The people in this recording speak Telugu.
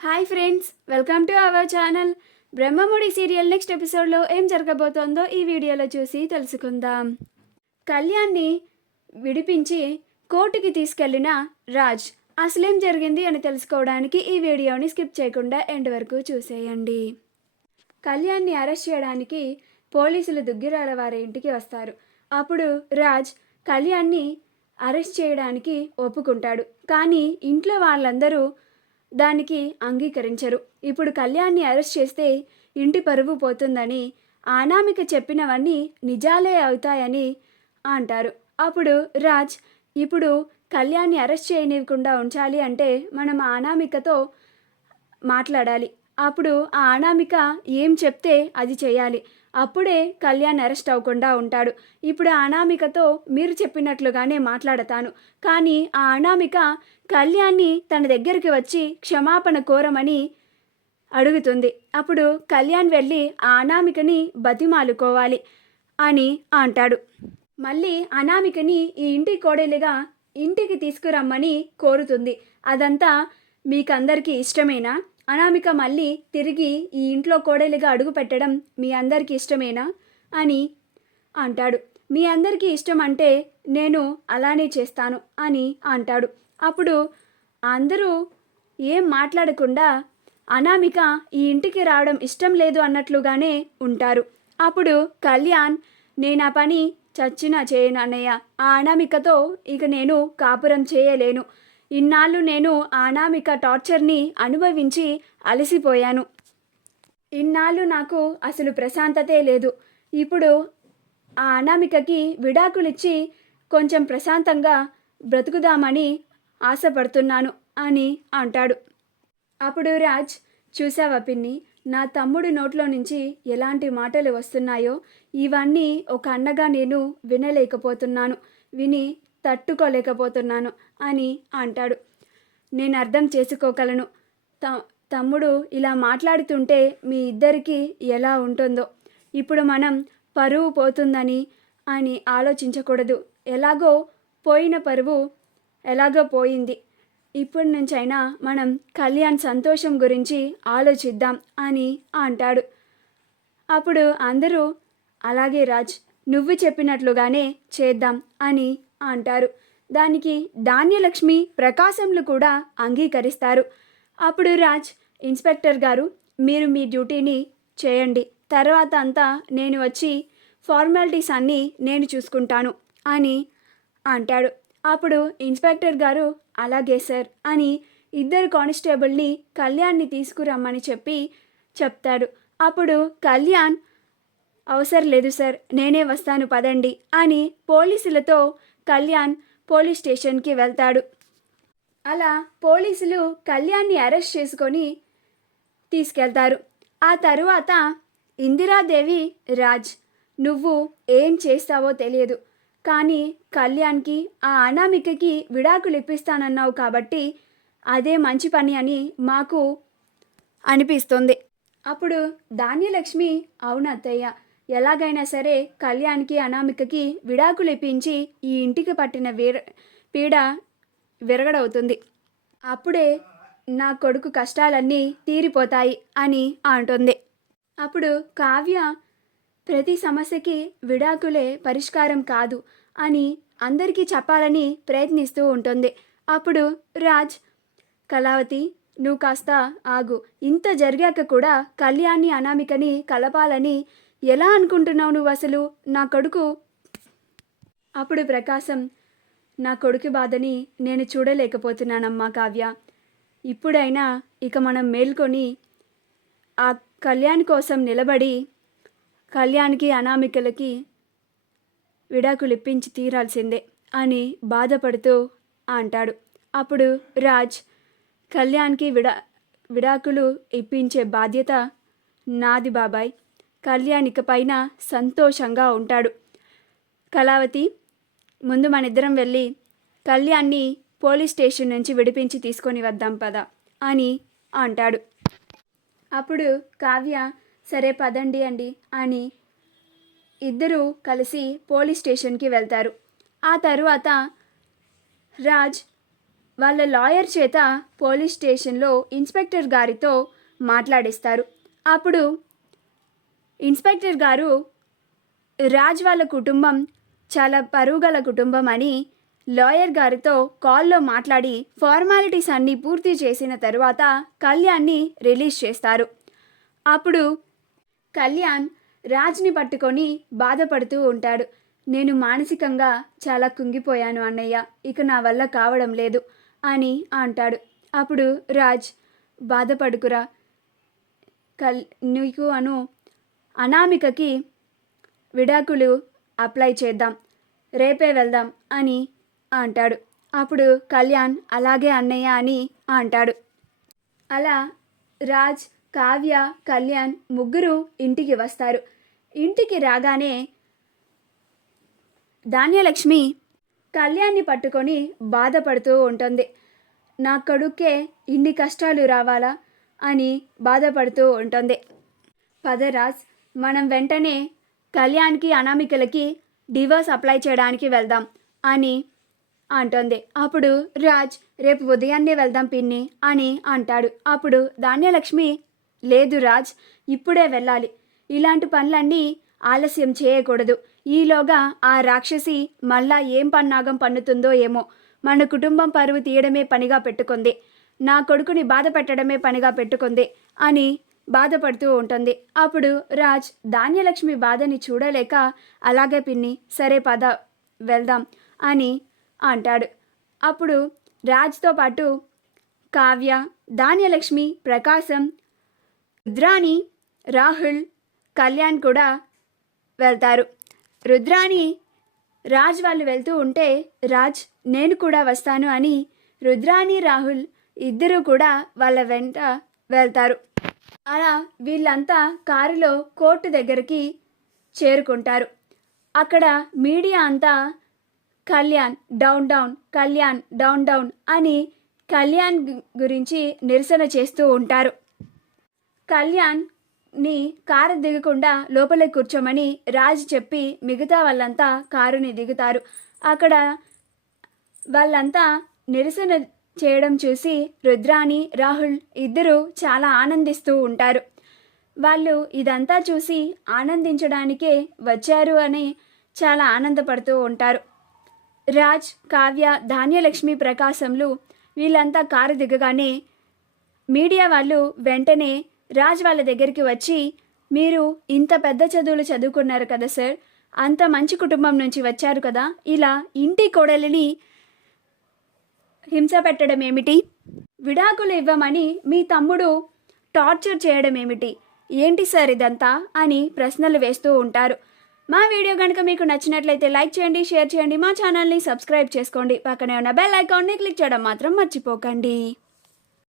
Hi friends, welcome to our channel. Brahmamudi serial next ఎపిసోడ్లో ఏం జరగబోతోందో ఈ వీడియోలో చూసి తెలుసుకుందాం. కళ్యాణ్ని విడిపించి కోర్టుకి తీసుకెళ్లిన రాజ్ అసలేం జరిగింది అని తెలుసుకోవడానికి ఈ వీడియోని స్కిప్ చేయకుండా ఎండ్ వరకు చూసేయండి. కళ్యాణ్ని అరెస్ట్ చేయడానికి పోలీసులు దుగ్గిరాల వారి ఇంటికి వస్తారు. అప్పుడు రాజ్ కళ్యాణ్ని అరెస్ట్ చేయడానికి ఒప్పుకుంటాడు. కానీ ఇంట్లో వాళ్ళందరూ దానికి అంగీకరించరు. ఇప్పుడు కళ్యాణ్ని అరెస్ట్ చేస్తే ఇంటి పరువు పోతుందని, అనామిక చెప్పినవన్నీ నిజాలే అవుతాయని అంటారు. అప్పుడు రాజ్, ఇప్పుడు కళ్యాణ్ని అరెస్ట్ చేయనివ్వకుండా ఉంచాలి అంటే మనం అనామికతో మాట్లాడాలి. అప్పుడు ఆ అనామిక ఏం చెప్తే అది చేయాలి. అప్పుడే కళ్యాణ్ అరెస్ట్ అవ్వకుండా ఉంటాడు. ఇప్పుడు ఆ అనామికతో మీరు చెప్పినట్లుగానే మాట్లాడతాను. కానీ ఆ అనామిక కళ్యాణ్ని తన దగ్గరికి వచ్చి క్షమాపణ కోరమని అడుగుతుంది. అప్పుడు కళ్యాణ్ వెళ్ళి ఆ అనామికని బతిమాలుకోవాలి అని అంటాడు. మళ్ళీ అనామికని ఈ ఇంటి కోడలిగా ఇంటికి తీసుకురమ్మని కోరుతుంది. అదంతా మీకందరికీ ఇష్టమేనా? అనామిక మళ్ళీ తిరిగి ఈ ఇంట్లో కోడలిగా అడుగు పెట్టడం మీ అందరికీ ఇష్టమేనా అని అంటాడు. మీ అందరికీ ఇష్టం అంటే నేను అలానే చేస్తాను అని అంటాడు. అప్పుడు అందరూ ఏం మాట్లాడకుండా అనామిక ఈ ఇంటికి రావడం ఇష్టం లేదు అన్నట్లుగానే ఉంటారు. అప్పుడు కళ్యాణ్, నేను ఆ పని చచ్చినా చేయను అన్నయ్య. ఆ అనామికతో ఇక నేను కాపురం చేయలేను. ఇన్నాళ్ళు నేను ఆ అనామిక టార్చర్ని అనుభవించి అలసిపోయాను. ఇన్నాళ్ళు నాకు అసలు ప్రశాంతతే లేదు. ఇప్పుడు ఆ అనామికకి విడాకులిచ్చి కొంచెం ప్రశాంతంగా బ్రతుకుదామని ఆశపడుతున్నాను అని అంటాడు. అప్పుడు రాజ్, చూసావా పిన్ని, నా తమ్ముడు నోట్లో నుంచి ఎలాంటి మాటలు వస్తున్నాయో ఇవన్నీ ఒక అన్నగా నేను వినలేకపోతున్నాను, విని తట్టుకోలేకపోతున్నాను అని అంటాడు. నేను అర్థం చేసుకోగలను. తమ్ముడు ఇలా మాట్లాడుతుంటే మీ ఇద్దరికీ ఎలా ఉంటుందో. ఇప్పుడు మనం పరువు పోతుందని అని ఆలోచించకూడదు. ఎలాగో పోయిన పరువు ఎలాగో పోయింది. ఇప్పటి నుంచైనా మనం కళ్యాణ్ సంతోషం గురించి ఆలోచిద్దాం అని అంటాడు. అప్పుడు అందరూ అలాగే రాజ్, నువ్వు చెప్పినట్లుగానే చేద్దాం అని అంటారు. దానికి ధాన్యలక్ష్మి, ప్రకాశంలు కూడా అంగీకరిస్తారు. అప్పుడు రాజ్, ఇన్స్పెక్టర్ గారు, మీరు మీ డ్యూటీని చేయండి, తర్వాత అంతా నేను వచ్చి ఫార్మాలిటీస్ అన్నీ నేను చూసుకుంటాను అని అంటాడు. అప్పుడు ఇన్స్పెక్టర్ గారు అలాగే సార్ అని ఇద్దరు కానిస్టేబుల్ని కళ్యాణ్ని తీసుకురమ్మని చెప్తాడు. అప్పుడు కళ్యాణ్, అవసరం లేదు సార్, నేనే వస్తాను పదండి అని పోలీసులతో కళ్యాణ్ పోలీస్ స్టేషన్కి వెళ్తాడు. అలా పోలీసులు కళ్యాణ్ని అరెస్ట్ చేసుకొని తీసుకెళ్తారు. ఆ తరువాత ఇందిరాదేవి, రాజ్, నువ్వు ఏం చేస్తావో తెలియదు, కానీ కళ్యాణ్కి ఆ అనామికకి విడాకులు ఇప్పిస్తానన్నావు కాబట్టి అదే మంచి పని అని మాకు అనిపిస్తుంది. అప్పుడు ధాన్యలక్ష్మి, అవును అత్తయ్య, ఎలాగైనా సరే కళ్యాణ్కి అనామికకి విడాకులు ఇప్పించి ఈ ఇంటికి పట్టిన పీడ విరగడవుతుంది. అప్పుడే నా కొడుకు కష్టాలన్నీ తీరిపోతాయి అని అంటుంది. అప్పుడు కావ్య, ప్రతి సమస్యకి విడాకులే పరిష్కారం కాదు అని అందరికీ చెప్పాలని ప్రయత్నిస్తూ ఉంటుంది. అప్పుడు రాజ్, కళావతి, నువ్వు కాస్త ఆగు. ఇంత జరిగాక కూడా కళ్యాణ్ని అనామికని కలపాలని ఎలా అనుకుంటున్నావు నువ్వు అసలు? నా కొడుకు. అప్పుడు ప్రకాశం, నా కొడుకు బాధని నేను చూడలేకపోతున్నానమ్మా కావ్య. ఇప్పుడైనా ఇక మనం మేల్కొని ఆ కళ్యాణ్ కోసం నిలబడి కళ్యాణ్కి అనామికలకి విడాకులు ఇప్పించి తీరాల్సిందే అని బాధపడుతూ అంటాడు. అప్పుడు రాజ్, కళ్యాణ్కి విడాకులు ఇప్పించే బాధ్యత నాది బాబాయ్. కళ్యాణ్ ఇకపైన సంతోషంగా ఉంటాడు. కళావతి, ముందు మన ఇద్దరం వెళ్ళి కళ్యాణ్ని పోలీస్ స్టేషన్ నుంచి విడిపించి తీసుకొని వద్దాం పద అని అంటాడు. అప్పుడు కావ్య, సరే పదండి అండి అని ఇద్దరూ కలిసి పోలీస్ స్టేషన్కి వెళ్తారు. ఆ తరువాత రాజ్ వాళ్ళ లాయర్ చేత పోలీస్ స్టేషన్లో ఇన్స్పెక్టర్ గారితో మాట్లాడిస్తారు. అప్పుడు ఇన్స్పెక్టర్ గారు రాజ్ వాళ్ళ కుటుంబం చాలా పరువుగల కుటుంబం అని లాయర్ గారితో కాల్లో మాట్లాడి ఫార్మాలిటీస్ అన్నీ పూర్తి చేసిన తరువాత కళ్యాణ్ని రిలీజ్ చేస్తారు. అప్పుడు కళ్యాణ్ రాజ్ని పట్టుకొని బాధపడుతూ ఉంటాడు. నేను మానసికంగా చాలా కుంగిపోయాను అన్నయ్య, ఇక నా వల్ల కావడం లేదు అని అంటాడు. అప్పుడు రాజ్, బాధపడుకురా, నీకు అనామికకి విడాకులు అప్లై చేద్దాం, రేపే వెళ్దాం అని అంటాడు. అప్పుడు కళ్యాణ్ అలాగే అన్నయ్య అని అంటాడు. అలా రాజ్, కావ్య, కళ్యాణ్ ముగ్గురు ఇంటికి వస్తారు. ఇంటికి రాగానే ధాన్యలక్ష్మి కళ్యాణ్ని పట్టుకొని బాధపడుతూ ఉంటుంది. నా కొడుక్కే ఇన్ని కష్టాలు రావాలా అని బాధపడుతూ ఉంటుంది. పదరాజ్, మనం వెంటనే కళ్యాణ్కి అనామికలకి డివోర్స్ అప్లై చేయడానికి వెళ్దాం అని అంటుంది. అప్పుడు రాజ్, రేపు ఉదయాన్నే వెళ్దాం పిన్ని అని అంటాడు. అప్పుడు ధాన్యలక్ష్మి, లేదు రాజ్, ఇప్పుడే వెళ్ళాలి, ఇలాంటి పనులన్నీ ఆలస్యం చేయకూడదు, ఈలోగా ఆ రాక్షసి మళ్ళా ఏం పన్నాగం పన్నుతుందో ఏమో, మన కుటుంబం పరువు తీయడమే పనిగా పెట్టుకుంది, నా కొడుకుని బాధ పెట్టడమే పనిగా పెట్టుకుంది అని బాధపడుతూ ఉంటుంది. అప్పుడు రాజ్ ధాన్యలక్ష్మి బాధని చూడలేక, అలాగే పిన్ని, సరే పద వెళ్దాం అని అంటాడు. అప్పుడు రాజ్తో పాటు కావ్య, ధాన్యలక్ష్మి, ప్రకాశం, రుద్రాణి, రాహుల్, కళ్యాణ్ కూడా వెళ్తారు. రుద్రాణి రాజ్ వాళ్ళు వెళ్తూ ఉంటే రాజ్, నేను కూడా వస్తాను అని రుద్రాణి, రాహుల్ ఇద్దరూ కూడా వాళ్ళ వెంట వెళ్తారు. అలా వీళ్ళంతా కారులో కోర్టు దగ్గరికి చేరుకుంటారు. అక్కడ మీడియా అంతా Kalyan down down, Kalyan down down అని కళ్యాణ్ గురించి నిరసన చేస్తూ ఉంటారు. కళ్యాణ్ని కారు దిగకుండా లోపలే కూర్చోమని రాజ్ చెప్పి మిగతా వాళ్ళంతా కారుని దిగుతారు. అక్కడ వాళ్ళంతా నిరసన చేయడం చూసి రుద్రాణి, రాహుల్ ఇద్దరూ చాలా ఆనందిస్తూ ఉంటారు. వాళ్ళు ఇదంతా చూసి ఆనందించడానికే వచ్చారు అని చాలా ఆనందపడుతూ ఉంటారు. రాజ్, కావ్య, ధాన్యలక్ష్మి, ప్రకాశంలు వీళ్ళంతా కారు దిగగానే మీడియా వాళ్ళు వెంటనే రాజ్ వాళ్ళ దగ్గరికి వచ్చి, మీరు ఇంత పెద్ద చదువులు చదువుకున్నారు కదా సార్, అంత మంచి కుటుంబం నుంచి వచ్చారు కదా, ఇలా ఇంటి కోడలిని హింస పెట్టడం ఏమిటి, విడాకులు ఇవ్వమని మీ తమ్ముడు టార్చర్ చేయడం ఏమిటి, ఏంటి సార్ ఇదంతా అని ప్రశ్నలు వేస్తూ ఉంటారు. మా వీడియో కనుక మీకు నచ్చినట్లయితే లైక్ చేయండి, షేర్ చేయండి, మా ఛానల్ని సబ్స్క్రైబ్ చేసుకోండి, పక్కనే ఉన్న బెల్ ఐకాన్ని క్లిక్ చేయడం మాత్రం మర్చిపోకండి.